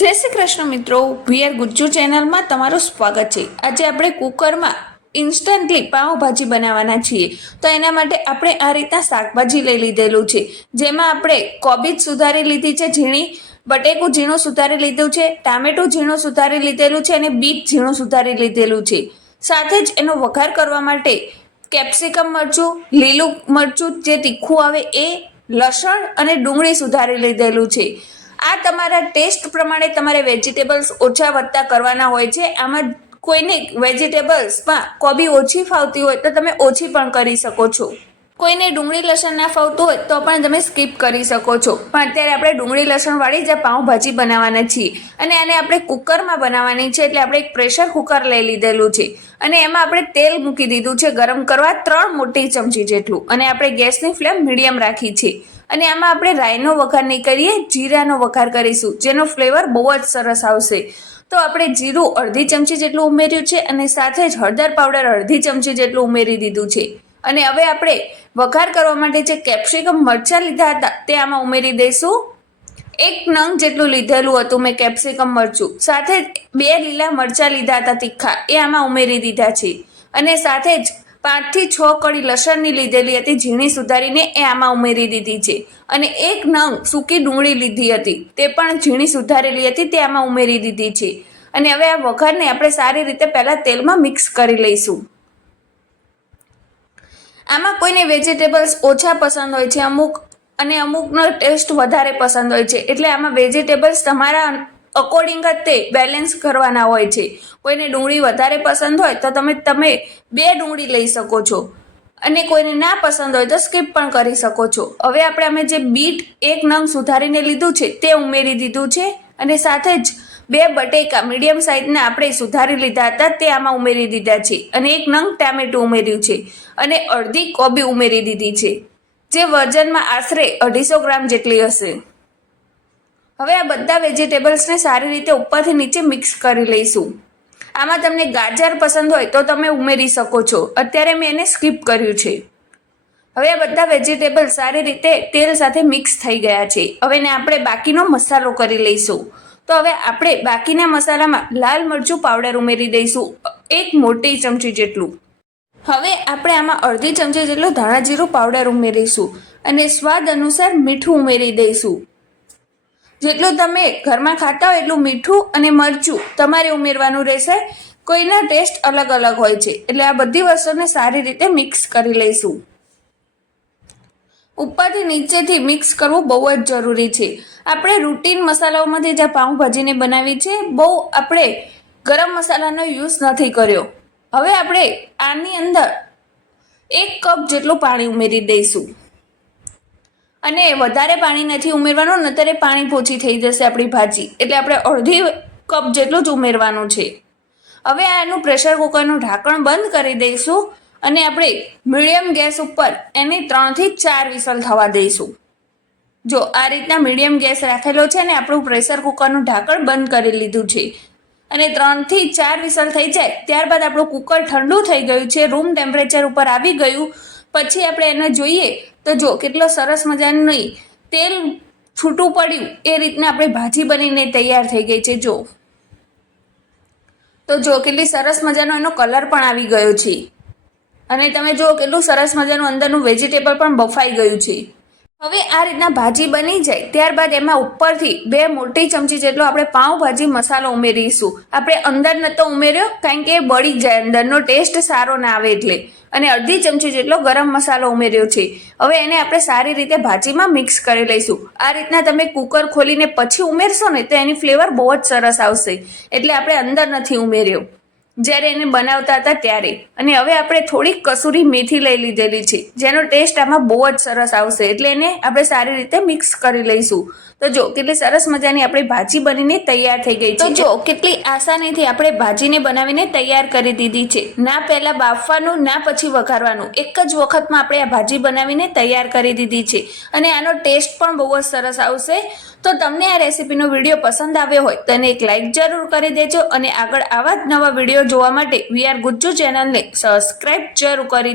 જય શ્રી કૃષ્ણ મિત્રો, વીઆર ગુજ્જુ ચેનલમાં તમારું સ્વાગત છે। આજે આપણે કુકરમાં ઇન્સ્ટન્ટલી પાઉંભાજી બનાવવાના છીએ। તો એના માટે આપણે આ રીતના શાકભાજી લઈ લીધેલું છે, જેમાં આપણે કોબીજ સુધારી લીધી છે ઝીણી, બટેકું ઝીણું સુધારી લીધું છે, ટામેટું ઝીણું સુધારી લીધેલું છે અને બીટ ઝીણું સુધારી લીધેલું છે। સાથે જ એનો વઘાર કરવા માટે કેપ્સિકમ મરચું, લીલું મરચું જે તીખું આવે એ, લસણ અને ડુંગળી સુધારી લીધેલું છે। આ તમારા ટેસ્ટ પ્રમાણે તમારે વેજીટેબલ્સ ઓછા વધતા કરવાના હોય છે। આમાં કોઈને વેજીટેબલ્સમાં કોબી ઓછી ફાવતી હોય તો તમે ઓછી પણ કરી શકો છો। કોઈને ડુંગળી લસણ ના ફાવતું હોય તો પણ તમે સ્કીપ કરી શકો છો। પણ અત્યારે આપણે ડુંગળી લસણ વાળી જ પાઉંભાજી બનાવવાના છીએ અને આને આપણે કુકરમાં બનાવવાની છે, એટલે આપણે એક પ્રેશર કુકર લઈ લીધેલું છે અને એમાં આપણે તેલ મૂકી દીધું છે ગરમ કરવા 3 મોટી ચમચી જેટલું, અને આપણે ગેસની ફ્લેમ મીડિયમ રાખી છે। અને આમાં આપણે રાઈનો વઘાર નહીં કરીએ, જીરાનો વઘાર કરીશું, જેનો ફ્લેવર બહુ જ સરસ આવશે। તો આપણે જીરું અડધી ચમચી જેટલું ઉમેર્યું છે અને સાથે જ હળદર પાવડર અડધી ચમચી જેટલું ઉમેરી દીધું છે। અને હવે આપણે વઘાર કરવા માટે જે કેપ્સિકમ મરચાં લીધા હતા તે આમાં ઉમેરી દઈશું। 1 નંગ જેટલું લીધેલું હતું મેં કેપ્સિકમ મરચું, સાથે 2 લીલા મરચાં લીધા હતા તીખા, એ આમાં ઉમેરી દીધા છે। અને સાથે જ 5 થી 6 કળી લસણની લીધેલી હતી ઝીણી સુધારીને, એ આમાં ઉમેરી દીધી છે। અને 1 નંગ સૂકી ડુંગળી લીધી હતી, તે પણ ઝીણી સુધારેલી હતી, તે આમાં ઉમેરી દીધી છે। અને હવે આ વઘારને આપણે સારી રીતે પહેલા તેલમાં મિક્સ કરી લઈશું। આમાં કોઈને વેજીટેબલ્સ ઓછા પસંદ હોય છે અને અમુકનો ટેસ્ટ વધારે પસંદ હોય છે, એટલે આમાં વેજીટેબલ્સ તમારા અકોર્ડિંગ જ તે બેલેન્સ કરવાના હોય છે। કોઈને ડુંગળી વધારે પસંદ હોય તો તમે 2 ડુંગળી લઈ શકો છો, અને કોઈને ના પસંદ હોય તો સ્કીપ પણ કરી શકો છો। હવે આપણે જે બીટ 1 નંગ સુધારીને લીધું છે તે ઉમેરી દીધું છે, અને સાથે જ 2 બટેકા મીડિયમ સાઇઝના આપણે સુધારી લીધા હતા તે આમાં ઉમેરી દીધા છે, અને 1 નંગ ટામેટું ઉમેર્યું છે, અને અડધી કોબી ઉમેરી દીધી છે, જે વજનમાં આશરે 250 ગ્રામ જેટલી હશે। હવે આ બધા વેજીટેબલ્સને સારી રીતે ઉપરથી નીચે મિક્સ કરી લઈશું। આમાં તમને ગાજર પસંદ હોય તો તમે ઉમેરી શકો છો, અત્યારે મેં એને સ્કીપ કર્યું છે। હવે આ બધા વેજીટેબલ સારી રીતે તેલ સાથે મિક્સ થઈ ગયા છે। હવે ને આપણે બાકીનો મસાલો કરી લઈશું। તો હવે આપણે બાકીના મસાલામાં લાલ મરચું પાવડર ઉમેરી દઈશું 1 મોટી ચમચી જેટલું। હવે આપણે આમાં અડધી ચમચી જેટલું ધાણા જીરું પાવડર ઉમેરીશું, અને સ્વાદ અનુસાર મીઠું ઉમેરી દઈશું। જેટલું તમે ઘરમાં ખાતા હોય એટલું મીઠું અને મરચું તમારે ઉમેરવાનું રહેશે। કોઈના ટેસ્ટ અલગ અલગ હોય છે, એટલે આ બધી વસ્તુને સારી રીતે મિક્સ કરી લઈશું। ઉપરથી નીચેથી મિક્સ કરવું બહુ જ જરૂરી છે। આપણે રૂટીન મસાલાઓમાંથી જે પાઉંભાજીને બનાવી છે, બહુ આપણે ગરમ મસાલાનો યુઝ નથી કર્યો। હવે આપણે આની અંદર 1 કપ જેટલું પાણી ઉમેરી દઈશું, અને વધારે પાણી નથી ઉમેરવાનું, નહીંતર પાણી પોચી થઈ જશે આપણી ભાજી, એટલે આપણે અડધી કપ જેટલું જ ઉમેરવાનું છે। હવે આનું પ્રેશર કુકરનું ઢાંકણ બંધ કરી દઈશું, અને આપણે મીડિયમ ગેસ ઉપર એની 3 થી 4 વિસલ થવા દઈશું। જો આ રીતના મીડિયમ ગેસ રાખેલો છે, અને આપણું પ્રેશર કુકરનું ઢાંકણ બંધ કરી લીધું છે, અને 3 થી 4 વિસલ થઈ જાય ત્યારબાદ આપણું કુકર ઠંડુ થઈ ગયું છે, રૂમ ટેમ્પરેચર ઉપર આવી ગયું પછી આપણે એને જોઈએ તો જો કેટલો સરસ મજાનું તેલ છૂટું પડ્યું, એ રીતના આપણી ભાજી બનીને તૈયાર થઈ ગઈ છે। જો કેટલી સરસ મજાનો એનો કલર પણ આવી ગયો છે, અને તમે જો કેટલું સરસ મજાનું અંદરનું વેજીટેબલ પણ બફાઈ ગયું છે। હવે આ રીતના ભાજી બની જાય ત્યારબાદ એમાં ઉપરથી 2 મોટી ચમચી જેટલો આપણે પાઉંભાજી મસાલો ઉમેરીશું। આપણે અંદર નતો ઉમેર્યો કારણ કે એ બળી જાય, અંદરનો ટેસ્ટ સારો ના આવે એટલે, અને અડધી ચમચી જેટલો ગરમ મસાલો ઉમેર્યો છે। હવે એને આપણે સારી રીતે ભાજીમાં મિક્સ કરી લઈશું। આ રીતના તમે કુકર ખોલીને પછી ઉમેરશો ને તો એની ફ્લેવર બહુ જ સરસ આવશે, એટલે આપણે અંદર નથી ઉમેર્યો જ્યારે એને બનાવતા હતા ત્યારે। અને હવે આપણે થોડીક કસૂરી મેથી લઈ લીધેલી છે, જેનો ટેસ્ટ આમાં બહુ જ સરસ આવશે, એટલે એને આપણે સારી રીતે મિક્સ કરી લઈશું। તો જો કેટલી સરસ મજાની આપણી ભાજી બનીને તૈયાર થઈ ગઈ છે। તો જો કેટલી આસાનીથી આપણે ભાજીને બનાવીને તૈયાર કરી દીધી છે। ના પહેલા બાફવાનું, ના પછી વઘારવાનું, એક જ વખતમાં આપણે આ ભાજી બનાવીને તૈયાર કરી દીધી છે, અને આનો ટેસ્ટ પણ બહુ જ સરસ આવશે। તો તમને આ રેસીપીનો વિડીયો પસંદ આવ્યો હોય તો એને એક લાઈક જરૂર કરી દેજો, અને આગળ આવા જ નવા વિડીયો જોવા માટે વીઆર ગુજ્જુ ચેનલને સબસ્ક્રાઇબ જરૂર કરી દેજો।